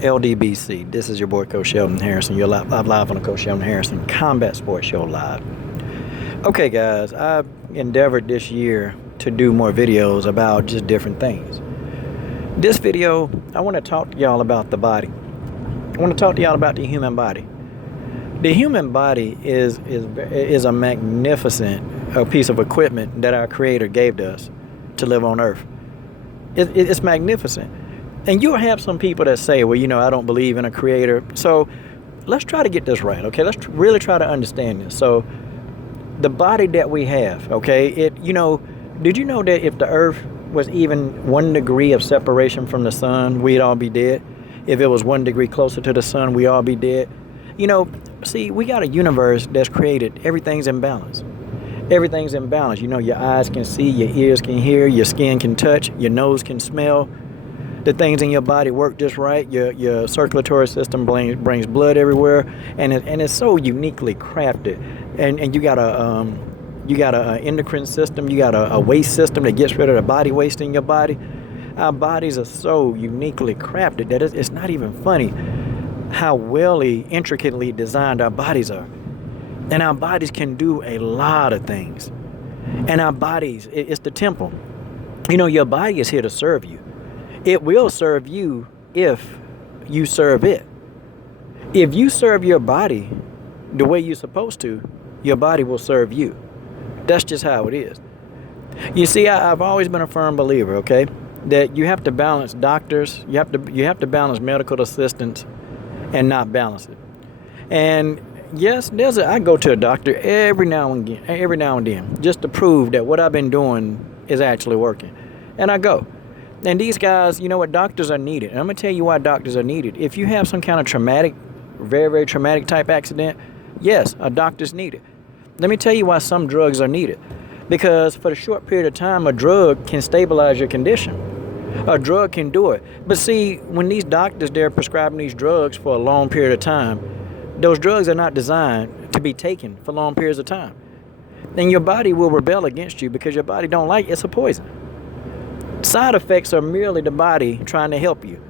LDBC. This is your boy Coach Sheldon Harrison. You're live on the Coach Sheldon Harrison Combat Sports Show live. Okay, guys, I've endeavored this year to do more videos about just different things. This video, I want to talk to y'all about the body. I want to talk to y'all about the human body. The human body is a magnificent piece of equipment that our Creator gave to us to live on Earth. It's magnificent. And you'll have some people that say, well, I don't believe in a Creator. So let's try to get this right, okay? Let's really try to understand this. So the body that we have, okay, did you know that if the Earth was even 1 degree of separation from the sun, we'd all be dead? If it was 1 degree closer to the sun, we'd all be dead? See, we got a universe that's created. Everything's in balance. Everything's in balance. Your eyes can see, your ears can hear, your skin can touch, your nose can smell. The things in your body work just right. Your circulatory system brings blood everywhere, and it's so uniquely crafted. And you got a endocrine system. You got a waste system that gets rid of the body waste in your body. Our bodies are so uniquely crafted that it's not even funny how intricately designed our bodies are. And our bodies can do a lot of things. And our bodies, it's the temple. Your body is here to serve you. It will serve you if you serve it. If you serve your body the way you're supposed to, your body will serve you. That's just how it is. You see, I've always been a firm believer, okay, that you have to balance doctors, you have to balance medical assistants, and not balance it. And yes, I go to a doctor every now and then, just to prove that what I've been doing is actually working. And I go. And these guys, doctors are needed. And I'm going to tell you why doctors are needed. If you have some kind of traumatic, very, very traumatic type accident, yes, a doctor's needed. Let me tell you why some drugs are needed. Because for a short period of time, a drug can stabilize your condition. A drug can do it. But see, when these doctors, they're prescribing these drugs for a long period of time, those drugs are not designed to be taken for long periods of time. Then your body will rebel against you because your body don't like it. It's a poison. Side effects are merely the body trying to help you.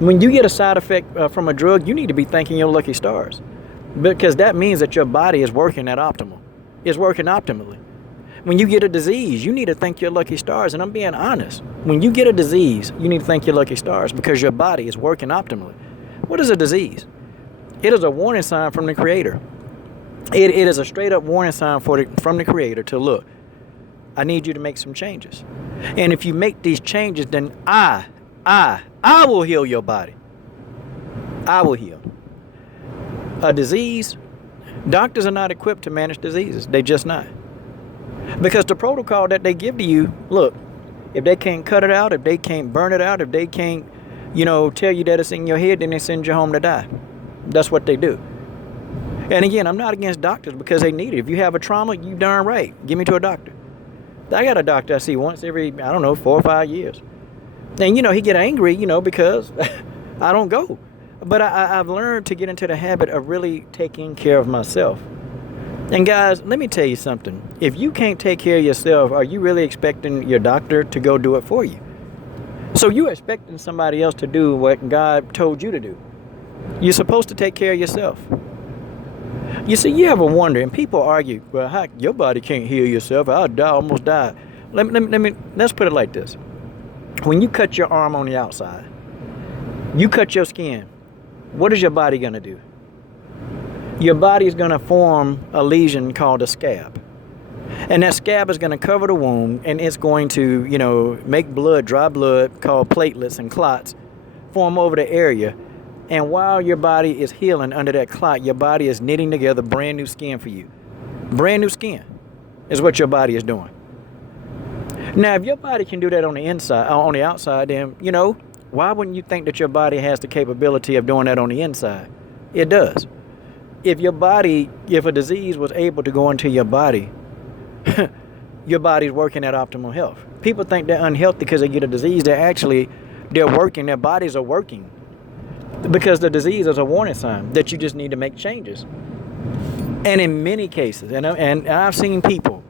When you get a side effect from a drug, you need to be thanking your lucky stars, because that means that your body is working at optimal. It's working optimally. When you get a disease, you need to thank your lucky stars. And I'm being honest. When you get a disease, you need to thank your lucky stars because your body is working optimally. What is a disease? It is a warning sign from the Creator. It is a straight up warning sign from the Creator to look, I need you to make some changes. And if you make these changes, then I will heal your body. I will heal. A disease, doctors are not equipped to manage diseases. They just not. Because the protocol that they give to you, look, if they can't cut it out, if they can't burn it out, if they can't, tell you that it's in your head, then they send you home to die. That's what they do. And again, I'm not against doctors because they need it. If you have a trauma, you darn right, give me to a doctor. I got a doctor I see once every, 4 or 5 years. And, he get angry, because I don't go. But I've learned to get into the habit of really taking care of myself. And guys, let me tell you something. If you can't take care of yourself, are you really expecting your doctor to go do it for you? So you're expecting somebody else to do what God told you to do. You're supposed to take care of yourself. You see, you ever wonder, and people argue, well, how, your body can't heal yourself. Almost died. Let's put it like this. When you cut your arm on the outside, you cut your skin, what is your body going to do? Your body is going to form a lesion called a scab. And that scab is going to cover the wound, and it's going to, make blood, dry blood, called platelets and clots, form over the area. And while your body is healing under that clot, your body is knitting together brand new skin for you. Brand new skin is what your body is doing. Now, if your body can do that on the outside, then, why wouldn't you think that your body has the capability of doing that on the inside? It does. If a disease was able to go into your body, your body's working at optimal health. People think they're unhealthy because they get a disease. They're working, their bodies are working. Because the disease is a warning sign that you just need to make changes. And in many cases, and I've seen people,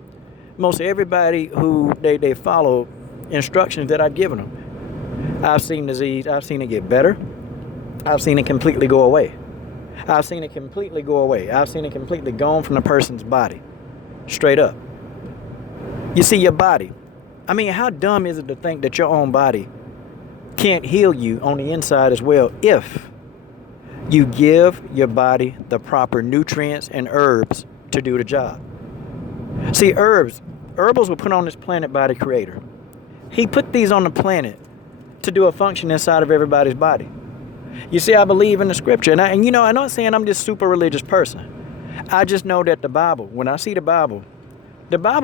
most everybody who they follow instructions that I've given them. I've seen disease, I've seen it get better. I've seen it completely go away. I've seen it completely go away. I've seen it completely gone from the person's body. Straight up. You see, your body. I mean, how dumb is it to think that your own body can't heal you on the inside as well if you give your body the proper nutrients and herbs to do the job? See, herbs were put on this planet by the Creator. He put these on the planet to do a function inside of everybody's body. You see, I believe in the scripture. And you know, I'm not saying I'm just super religious person. I just know that the Bible, when I see the Bible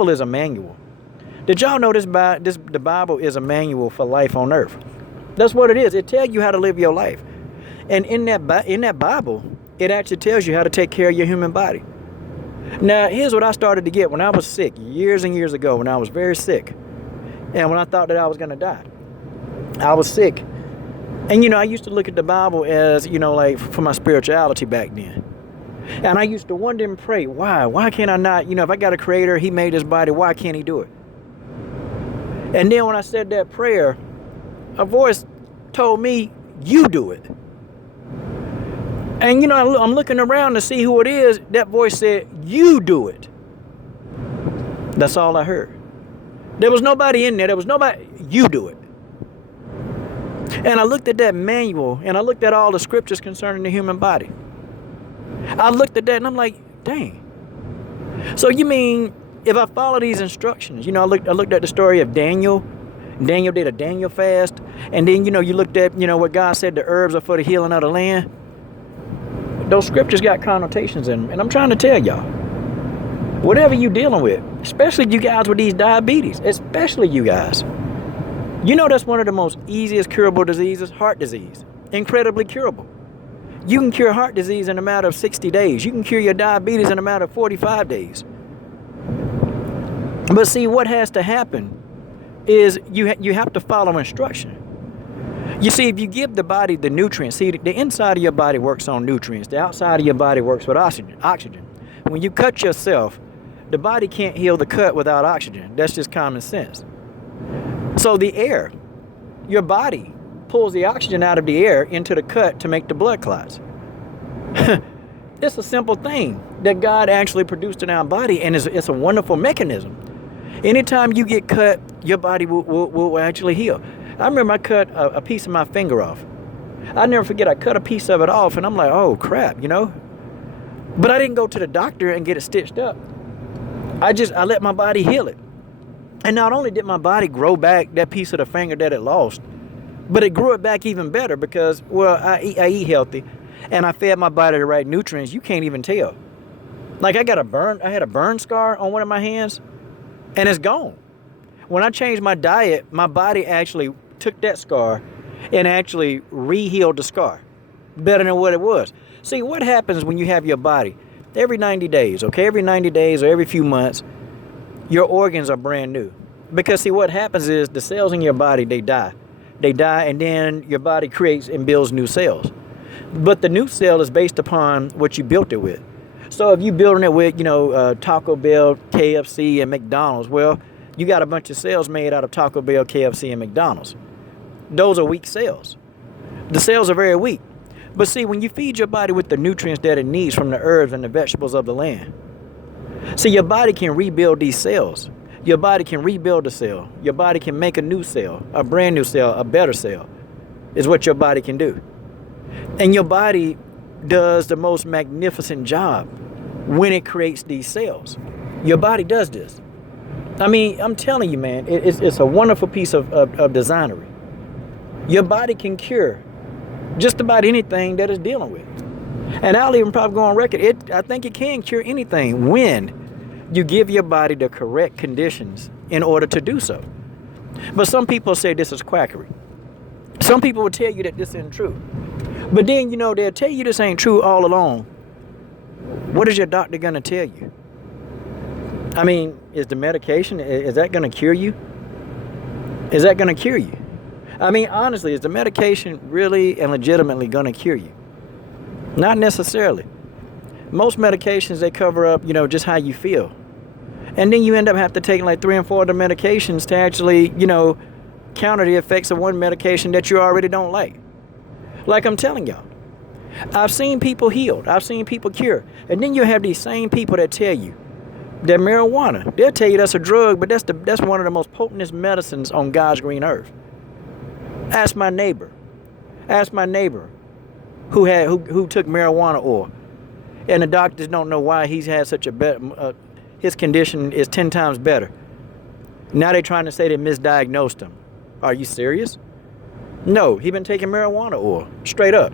is a manual. Did y'all know the Bible is a manual for life on earth? That's what it is. It tells you how to live your life. And in that Bible, it actually tells you how to take care of your human body. Now, here's what I started to get when I was sick, years and years ago, when I was very sick. And when I thought that I was going to die. I was sick. And, you know, I used to look at the Bible as, you know, like for my spirituality back then. And I used to wonder and pray, why? Why can't I not, you know, if I got a Creator, He made this body, why can't He do it? And then when I said that prayer, a voice told me, you do it. And, you know, I'm looking around to see who it is. That voice said, you do it. That's all I heard. There was nobody in there. There was nobody. You do it. And I looked at that manual, and I looked at all the scriptures concerning the human body. I looked at that, and I'm like, dang. So you mean if I follow these instructions, you know, I looked at the story of Daniel. Daniel did a Daniel fast. And then, you know, you looked at, you know, what God said the herbs are for the healing of the land. Those scriptures got connotations in them. And I'm trying to tell y'all, whatever you're dealing with, especially you guys with these diabetes, especially you guys, you know that's one of the most easiest curable diseases, heart disease. Incredibly curable. You can cure heart disease in a matter of 60 days. You can cure your diabetes in a matter of 45 days. But see, what has to happen is you have to follow instruction. You see, if you give the body the nutrients, see, the inside of your body works on nutrients. The outside of your body works with oxygen. When you cut yourself, the body can't heal the cut without oxygen. That's just common sense. So the air, your body pulls the oxygen out of the air into the cut to make the blood clots. It's a simple thing that God actually produced in our body, and it's a wonderful mechanism. Anytime you get cut, your body will actually heal. I remember I cut a piece of my finger off. I never forget, I cut a piece of it off, and I'm like, oh crap, you know? But I didn't go to the doctor and get it stitched up. I let my body heal it. And not only did my body grow back that piece of the finger that it lost, but it grew it back even better because, well, I eat healthy, and I fed my body the right nutrients. You can't even tell. Like I had a burn scar on one of my hands, and it's gone. When I changed my diet, my body actually took that scar and actually re-healed the scar better than what it was. See, what happens when you have your body? Every 90 days, okay? Every 90 days or every few months, your organs are brand new. Because see, what happens is the cells in your body, they die. They die, and then your body creates and builds new cells. But the new cell is based upon what you built it with. So if you're building it with, you know, Taco Bell, KFC, and McDonald's, well, you got a bunch of cells made out of Taco Bell, KFC, and McDonald's. Those are weak cells. The cells are very weak. But see, when you feed your body with the nutrients that it needs from the herbs and the vegetables of the land, see, your body can rebuild these cells. Your body can rebuild a cell. Your body can make a new cell, a brand new cell, a better cell, is what your body can do. And your body does the most magnificent job when it creates these cells. Your body does this. I mean, I'm telling you, man, it's a wonderful piece of designery. Your body can cure just about anything that it's dealing with. And I'll even probably go on record, I think it can cure anything when you give your body the correct conditions in order to do so. But some people say this is quackery. Some people will tell you that this isn't true. But then, you know, they'll tell you this ain't true all along. What is your doctor going to tell you? I mean, is the medication, is that going to cure you? Is that going to cure you? I mean, honestly, is the medication really and legitimately going to cure you? Not necessarily. Most medications, they cover up, you know, just how you feel. And then you end up having to take like 3 and 4 of the medications to actually, you know, counter the effects of one medication that you already don't like. Like I'm telling y'all. I've seen people healed. I've seen people cured. And then you have these same people that tell you that marijuana, they'll tell you that's a drug, but that's one of the most potentest medicines on God's green earth. Ask my neighbor. Ask my neighbor who took marijuana oil. And the doctors don't know why he's had such a his condition is 10 times better. Now they're trying to say they misdiagnosed him. Are you serious? No, he been taking marijuana oil, straight up.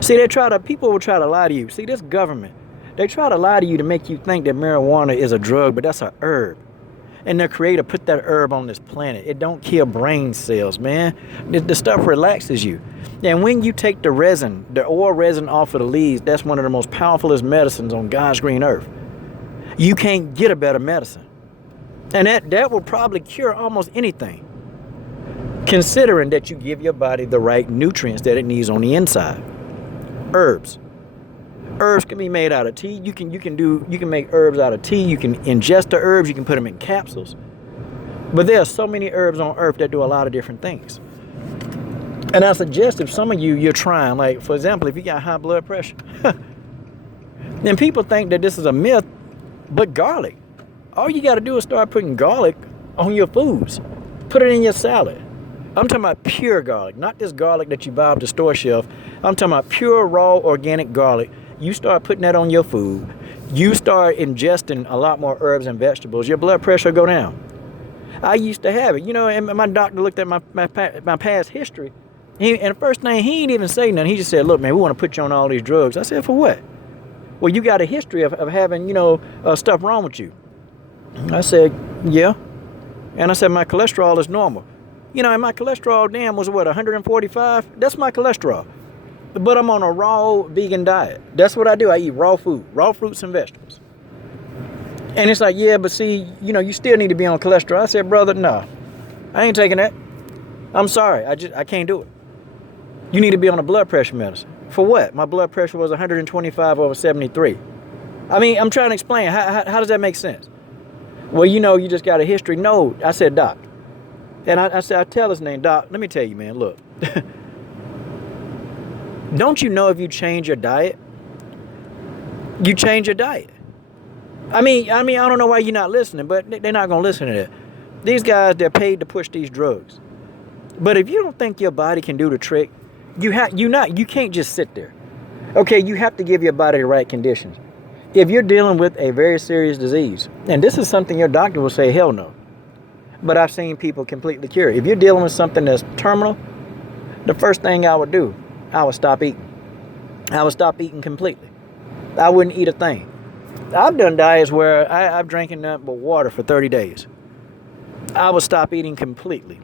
See, people will try to lie to you. See, this government, they try to lie to you to make you think that marijuana is a drug, but that's a herb. And their creator put that herb on this planet. It don't kill brain cells, man. The stuff relaxes you. And when you take the resin, the oil resin off of the leaves, that's one of the most powerfulest medicines on God's green earth. You can't get a better medicine. And that will probably cure almost anything, considering that you give your body the right nutrients that it needs on the inside. Herbs. Herbs can be made out of tea. You can make herbs out of tea. You can ingest the herbs. You can put them in capsules. But there are so many herbs on earth that do a lot of different things. And I suggest if some of you're trying, like for example, if you got high blood pressure, then people think that this is a myth, but garlic. All you got to do is start putting garlic on your foods. Put it in your salad. I'm talking about pure garlic, not this garlic that you buy off the store shelf. I'm talking about pure, raw, organic garlic. You start putting that on your food. You start ingesting a lot more herbs and vegetables. Your blood pressure will go down. I used to have it. You know, and my doctor looked at my past history. And the first thing, he didn't even say nothing. He just said, look, man, we want to put you on all these drugs. I said, for what? Well, you got a history of having, stuff wrong with you. I said, yeah. And I said, my cholesterol is normal. And my cholesterol damn was what, 145? That's my cholesterol. But I'm on a raw vegan diet. That's what I do. I eat raw food, raw fruits and vegetables. And it's like, yeah, but see, you still need to be on cholesterol. I said, brother, no, I ain't taking that. I'm sorry. I can't do it. You need to be on a blood pressure medicine. For what? My blood pressure was 125/73. I mean, I'm trying to explain. How does that make sense? Well, you just got a history. No, I said, doc. And I said, I tell his name, doc, let me tell you, man, look. Don't you know if you change your diet, you change your diet? I mean, I don't know why you're not listening, but they're not going to listen to that. These guys, they're paid to push these drugs. But if you don't think your body can do the trick, you can't just sit there. Okay, you have to give your body the right conditions. If you're dealing with a very serious disease, and this is something your doctor will say, hell no. But I've seen people completely cured. If you're dealing with something that's terminal, the first thing I would do, I would stop eating. I would stop eating completely. I wouldn't eat a thing. I've done diets where I've drinking nothing but water for 30 days. I would stop eating completely.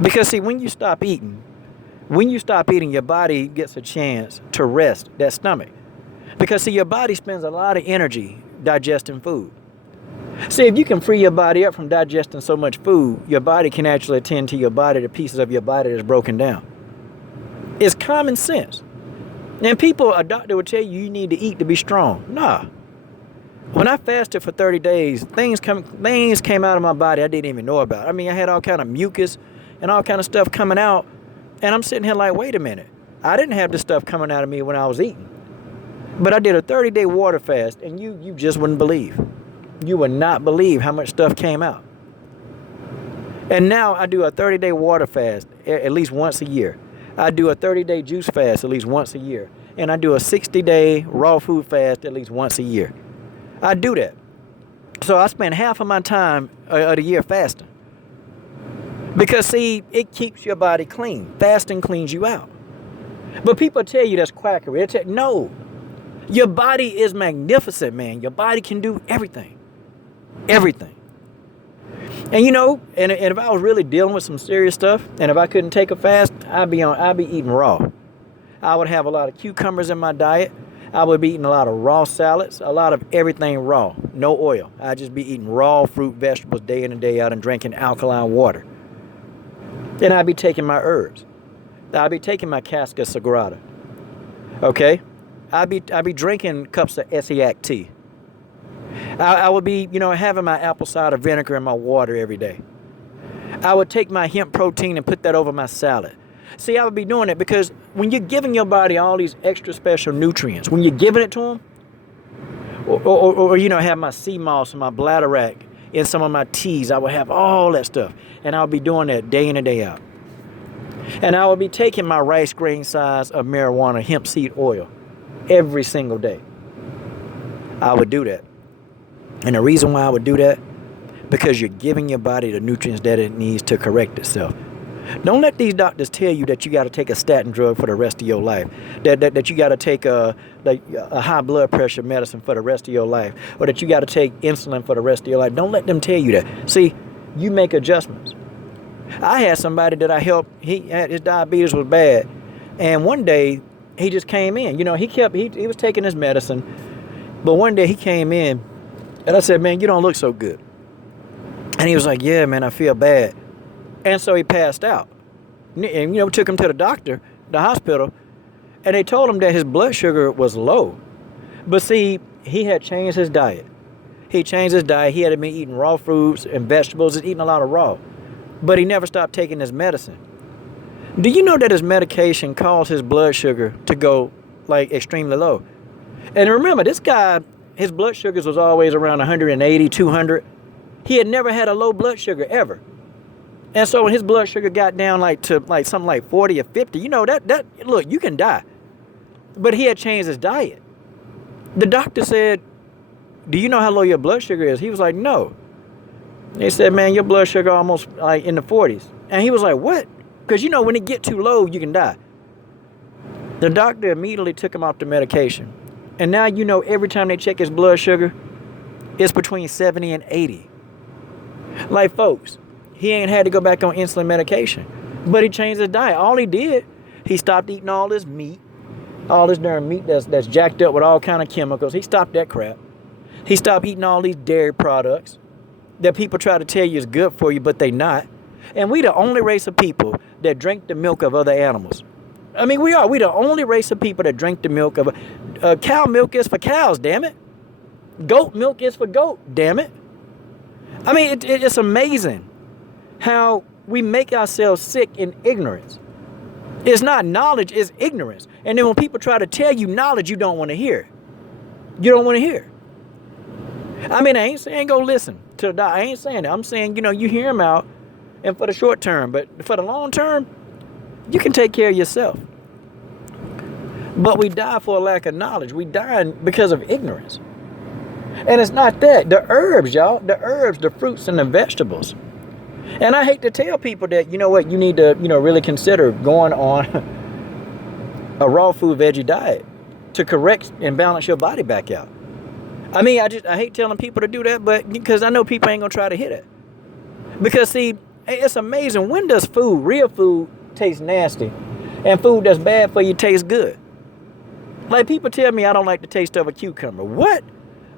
Because see, when you stop eating, your body gets a chance to rest that stomach. Because see, your body spends a lot of energy digesting food. See, if you can free your body up from digesting so much food, your body can actually attend to your body, the pieces of your body that's broken down. It's common sense. And a doctor would tell you need to eat to be strong. Nah. When I fasted for 30 days, things came out of my body I didn't even know about. I mean, I had all kind of mucus and all kind of stuff coming out. And I'm sitting here like, wait a minute. I didn't have this stuff coming out of me when I was eating. But I did a 30-day water fast, and you just wouldn't believe. You would not believe how much stuff came out. And now I do a 30-day water fast at least once a year. I do a 30-day juice fast at least once a year. And I do a 60-day raw food fast at least once a year. I do that. So I spend half of my time of the year fasting. Because, see, it keeps your body clean. Fasting cleans you out. But people tell you that's quackery. No. Your body is magnificent, man. Your body can do everything. Everything. And and if I was really dealing with some serious stuff, and if I couldn't take a fast, I'd be eating raw. I would have a lot of cucumbers in my diet. I would be eating a lot of raw salads, a lot of everything raw, no oil. I'd just be eating raw fruit, vegetables day in and day out and drinking alkaline water. Then I'd be taking my herbs. I'd be taking my Casca Sagrada. Okay? I'd be drinking cups of Essiac tea. I would be, having my apple cider vinegar in my water every day. I would take my hemp protein and put that over my salad. See, I would be doing it because when you're giving your body all these extra special nutrients, when you're giving it to them, or you know, have my sea moss and my bladderwrack in some of my teas, I would have all that stuff. And I'll be doing that day in and day out. And I would be taking my rice grain size of marijuana hemp seed oil every single day. I would do that. And the reason why I would do that, because you're giving your body the nutrients that it needs to correct itself. Don't let these doctors tell you that you got to take a statin drug for the rest of your life, that you got to take a high blood pressure medicine for the rest of your life, or that you got to take insulin for the rest of your life. Don't let them tell you that. See, you make adjustments. I had somebody that I helped, his diabetes was bad, and one day he just came in. You know, he was taking his medicine, but one day he came in, and I said, man, you don't look so good. And he was like, yeah, man, I feel bad. And so he passed out. And, you know, took him to the doctor, the hospital, and they told him that his blood sugar was low. But see, he had changed his diet. He changed his diet. He had been eating raw fruits and vegetables. He's eating a lot of raw. But he never stopped taking his medicine. Do you know that his medication caused his blood sugar to go, like, extremely low? And remember, this guy, his blood sugars was always around 180, 200. He had never had a low blood sugar, ever. And so when his blood sugar got down to something like 40 or 50, you know, that look, you can die. But he had changed his diet. The doctor said, do you know how low your blood sugar is? He was like, no. They said, man, your blood sugar almost like in the 40s. And he was like, what? Because, you know, when it get too low, you can die. The doctor immediately took him off the medication. And now, you know, every time they check his blood sugar, it's between 70 and 80. Like, folks, he ain't had to go back on insulin medication. But he changed his diet. All he did, he stopped eating all this meat, all this darn meat that's jacked up with all kind of chemicals. He stopped that crap. He stopped eating all these dairy products that people try to tell you is good for you, but they not. And we the only race of people that drink the milk of other animals. I mean, we are. We the only race of people that drink the milk of... cow milk is for cows, damn it. Goat milk is for goat, damn it. I mean, it's amazing how we make ourselves sick in ignorance. It's not knowledge, it's ignorance. And then when people try to tell you knowledge, you don't want to hear. You don't want to hear. I mean, I ain't saying go listen to the doctor. I ain't saying that. I'm saying, you know, you hear them out, and for the short term, but for the long term, you can take care of yourself. But we die for a lack of knowledge. We die because of ignorance. And it's not that. The herbs, y'all, the herbs, the fruits, and the vegetables. And I hate to tell people that, you know what, you need to, you know, really consider going on a raw food veggie diet to correct and balance your body back out. I mean, I hate telling people to do that, but because I know people ain't gonna try to hit it. Because see, it's amazing, when does food, real food, taste nasty, and food that's bad for you tastes good? Like, people tell me I don't like the taste of a cucumber. What?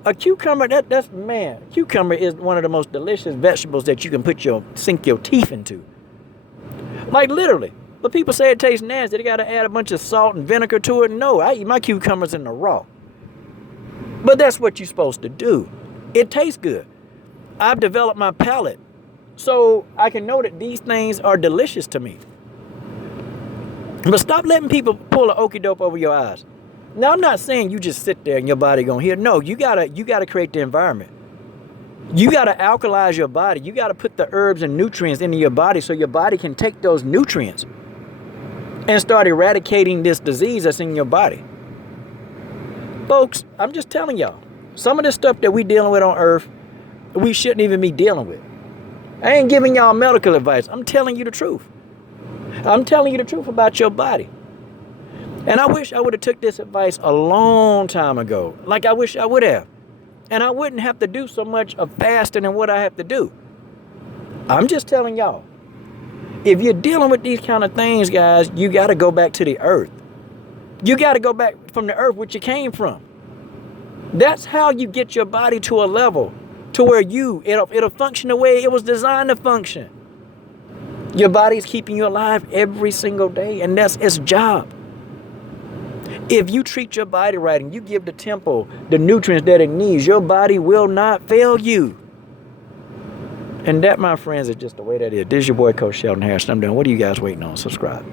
A cucumber, man, cucumber is one of the most delicious vegetables that you can sink your teeth into. Like, literally. But people say it tastes nasty. They gotta add a bunch of salt and vinegar to it. No, I eat my cucumbers in the raw. But that's what you're supposed to do. It tastes good. I've developed my palate, so I can know that these things are delicious to me. But stop letting people pull an okie doke over your eyes. Now, I'm not saying you just sit there and your body gonna heal. No, you gotta create the environment. You gotta alkalize your body. You gotta put the herbs and nutrients into your body so your body can take those nutrients and start eradicating this disease that's in your body. Folks, I'm just telling y'all, some of this stuff that we dealing with on earth, we shouldn't even be dealing with. I ain't giving y'all medical advice. I'm telling you the truth. I'm telling you the truth about your body. And I wish I would have took this advice a long time ago. Like, I wish I would have. And I wouldn't have to do so much of fasting and what I have to do. I'm just telling y'all, if you're dealing with these kind of things, guys, you got to go back to the earth. You got to go back from the earth which you came from. That's how you get your body to a level to where it'll function the way it was designed to function. Your body's keeping you alive every single day, and that's its job. If you treat your body right and you give the temple the nutrients that it needs, your body will not fail you. And that, my friends, is just the way that is. This is your boy, Coach Sheldon Harrison. I'm done. What are you guys waiting on? Subscribe.